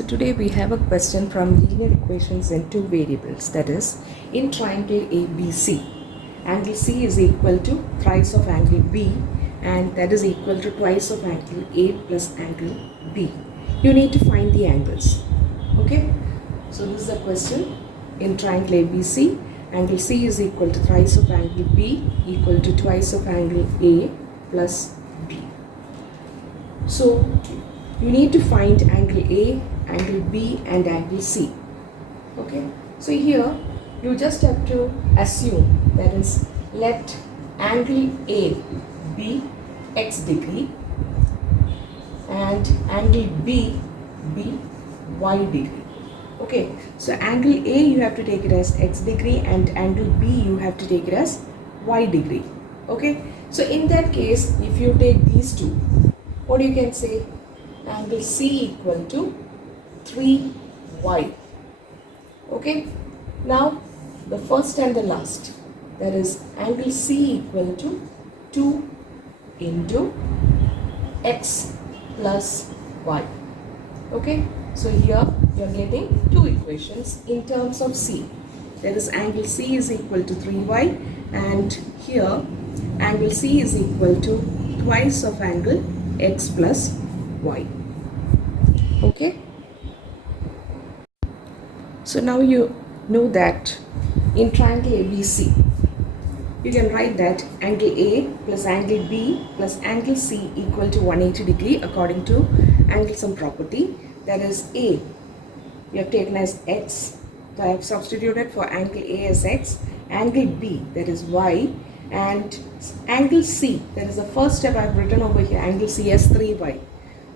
So today we have a question from linear equations in two variables, that is in triangle ABC, angle C is equal to thrice of angle B and that is equal to twice of angle A plus angle B. You need to find the angles. Okay, so this is a question. In triangle ABC, angle C is equal to thrice of angle B equal to twice of angle A plus B. So you need to find angle A, angle B and angle C. Okay, so here you just have to assume, that is, let angle A be x degree and angle B be y degree. Okay, so angle A you have to take it as x degree and angle B you have to take it as y degree. Okay, so in that case, if you take these two, what you can say? Angle C equal to 3y. Okay, now the first and the last, that is angle C equal to 2 into x plus y. Okay, so here you are getting two equations in terms of C. That is angle C is equal to 3y and here angle C is equal to twice of angle x plus y. Okay, so now you know that in triangle ABC you can write that angle A plus angle B plus angle C equal to 180 degree according to angle sum property. That is A you have taken as x, so I have substituted for angle A as x, angle B that is y, and angle C, that is the first step I have written over here, angle C as 3y.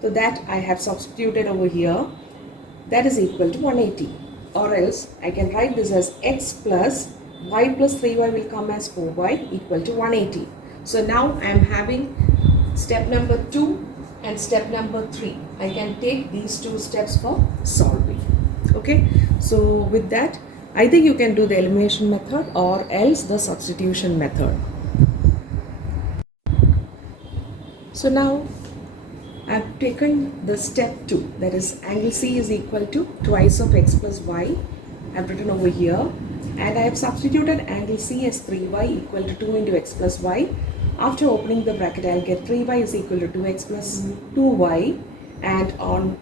So that I have substituted over here, that is equal to 180, or else I can write this as x plus y plus 3y will come as 4y equal to 180. So now I am having step number 2 and step number 3. I can take these two steps for solving. Okay, so with that, either you can do the elimination method or else the substitution method. So now I have taken the step 2, that is angle C is equal to twice of x plus y. I have written over here and I have substituted angle C as 3y equal to 2 into x plus y. After opening the bracket, I will get 3y is equal to 2x plus 2y, and on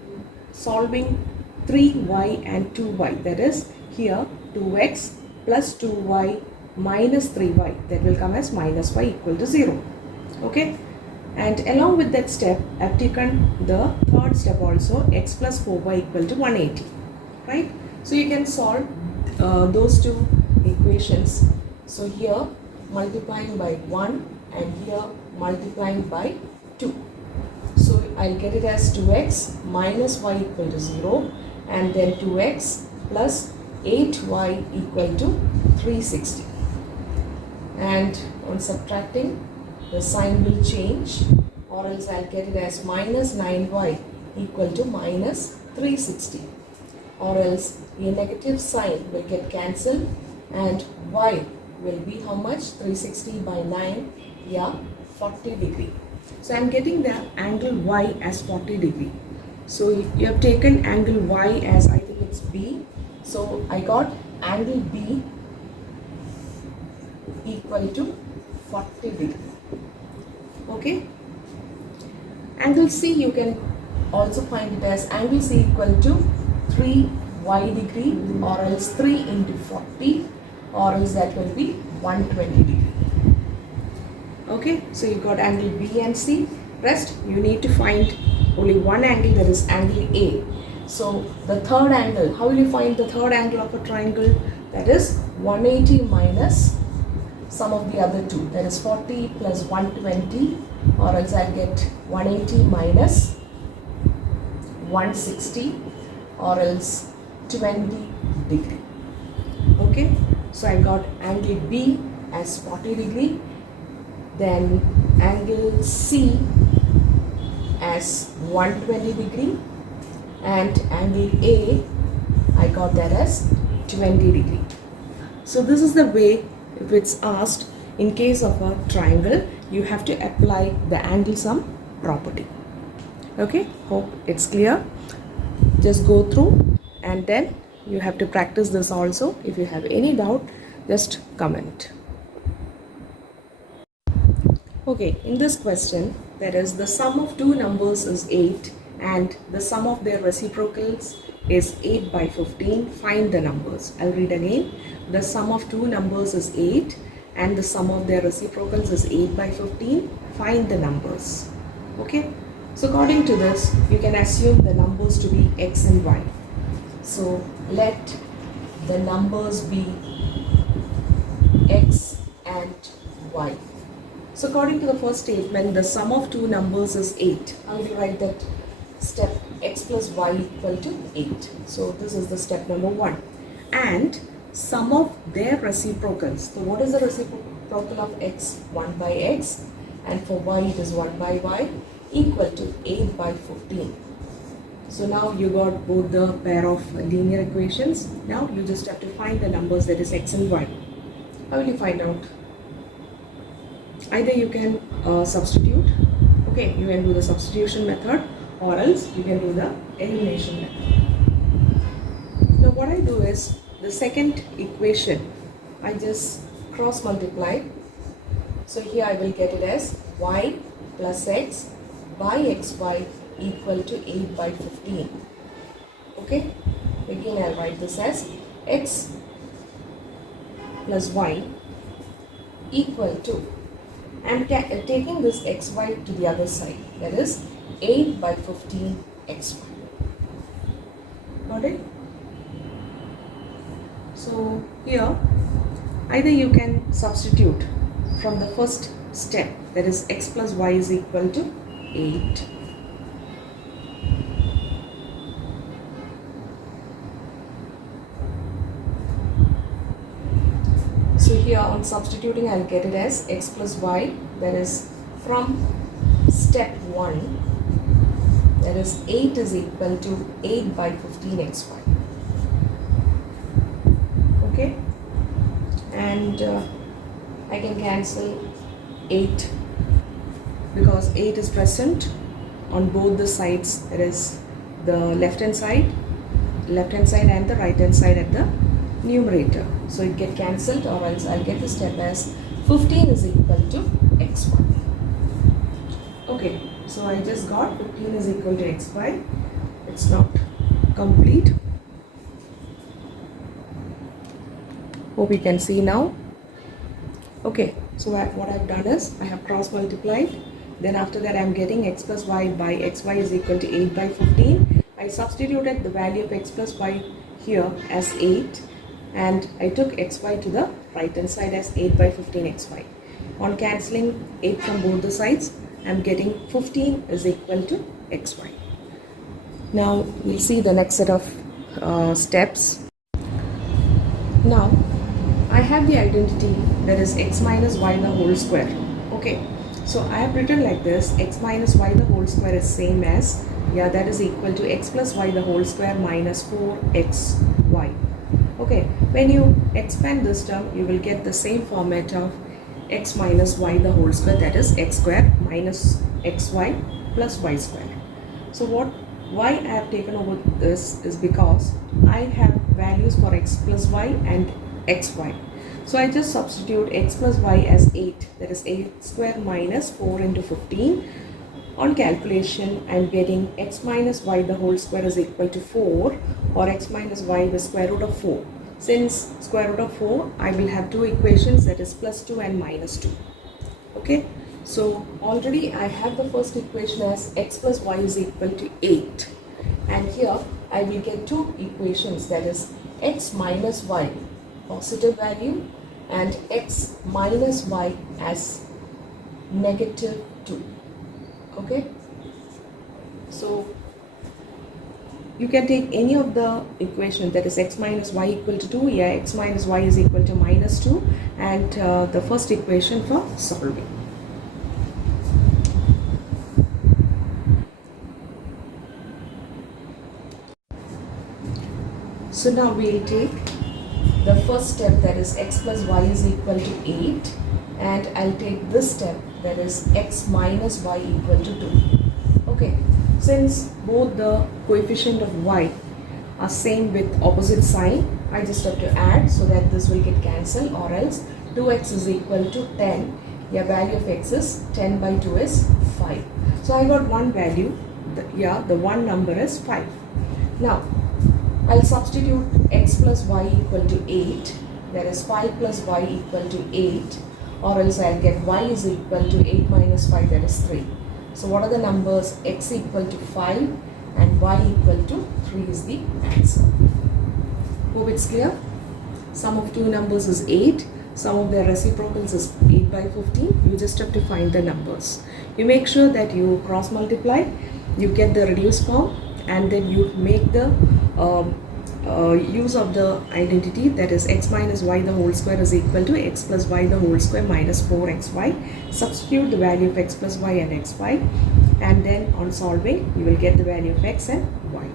solving 3y and 2y, that is here 2x plus 2y minus 3y, that will come as minus y equal to 0. Okay, and along with that step I have taken the third step also, x plus 4y equal to 180, right? So you can solve those two equations. So here multiplying by 1 and here multiplying by 2. So I'll get it as 2x minus y equal to 0 and then 2x plus 8y equal to 360. And on subtracting, the sign will change, or else I'll get it as minus 9y equal to minus 360, or else a negative sign will get cancelled and y will be how much? 360 by 9, yeah, 40 degree. So I'm getting the angle y as 40 degree. So you have taken angle y as, I think it's B. So I got angle B equal to 40 degree. Okay. Angle C you can also find it as angle C equal to 3y degree, or else 3 into 40, or else that will be 120 degree. Okay, so you got angle B and C. Rest you need to find only one angle, that is angle A. So the third angle, how will you find the third angle of a triangle? That is 180 minus sum of the other two, that is 40 plus 120, or else I'll get 180 minus 160, or else 20 degree. Okay, so I got angle B as 40 degree, then angle C as 120 degree, and angle A I got that as 20 degree. So this is the way, if it's asked in case of a triangle, you have to apply the angle sum property. Okay, hope it's clear. just go through, and then you have to practice this also. If you have any doubt, just comment. Okay, in this question, that is the sum of two numbers is 8 and the sum of their reciprocals is 8 by 15. Find the numbers. I'll read again. The sum of two numbers is 8 and the sum of their reciprocals is 8 by 15. Find the numbers. Okay, so according to this, you can assume the numbers to be x and y. So let the numbers be x and y. So according to the first statement, the sum of two numbers is 8. I will write that step x plus y equal to 8. So this is the step number 1. And sum of their reciprocals. So what is the reciprocal of x? 1 by x. And for y it is 1 by y equal to 8 by 15. So now you got both the pair of linear equations. Now you just have to find the numbers, that is x and y. How will you find out? Either you can substitute, okay, you can do the substitution method, or else you can do the elimination method. Now what I do is, the second equation, I just cross multiply. So here I will get it as y plus x by xy equal to 8 by 15. Okay, again I'll write this as x plus y equal to, I'm taking this xy to the other side, that is 8 by 15 xy. Got it? So here either you can substitute from the first step, that is x plus y is equal to 8. So here on substituting, I'll get it as x plus y, that is from step 1, that is 8 is equal to 8 by 15 xy. Okay, and I can cancel 8 because 8 is present on both the sides, that is the left hand side and the right hand side at the numerator. So it get cancelled, or else I'll get the step as 15 is equal to xy. Okay, so I just got 15 is equal to xy. It's not complete. Hope you can see now. Okay, so what I've done is I have cross multiplied. Then after that I'm getting x plus y by xy is equal to 8 by 15. I substituted the value of x plus y here as 8. And I took xy to the right hand side as 8 by 15 xy. On cancelling 8 from both the sides, I am getting 15 is equal to xy. Now we'll see the next set of steps. Now I have the identity, that is x minus y the whole square. Okay, so I have written like this, x minus y the whole square is same as, that is equal to x plus y the whole square minus 4xy. Okay, when you expand this term, you will get the same format of x minus y the whole square, that is x square minus xy plus y square. So why I have taken over this is because I have values for x plus y and xy. So I just substitute x plus y as 8, that is 8 square minus 4 into 15. On calculation, I am getting x minus y the whole square is equal to 4, or x minus y the square root of 4. Since square root of 4, I will have two equations, that is plus 2 and minus 2. Okay, so already I have the first equation as x plus y is equal to 8. And here I will get two equations, that is x minus y positive value and x minus y as negative 2. Okay, so you can take any of the equation, that is x minus y equal to 2, x minus y is equal to minus 2, and the first equation for solving. So now we will take the first step, that is x plus y is equal to 8, and I'll take this step, that is x minus y equal to 2. Okay, Since both the coefficient of y are same with opposite sign, I just have to add so that this will get cancelled, or else 2x is equal to 10. Yeah, value of x is 10 by 2 is 5. So I got one value, the one number is 5. Now I'll substitute x plus y equal to 8, that is 5 plus y equal to 8, or else I'll get y is equal to 8 minus 5, that is 3. So what are the numbers? X equal to 5 and y equal to 3 is the answer. Hope it's clear. Sum of two numbers is 8. Sum of their reciprocals is 8 by 15. You just have to find the numbers. You make sure that you cross multiply, you get the reduced form, and then you make the use of the identity, that is x minus y the whole square is equal to x plus y the whole square minus 4xy. Substitute the value of x plus y and xy, and then on solving you will get the value of x and y.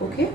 Okay.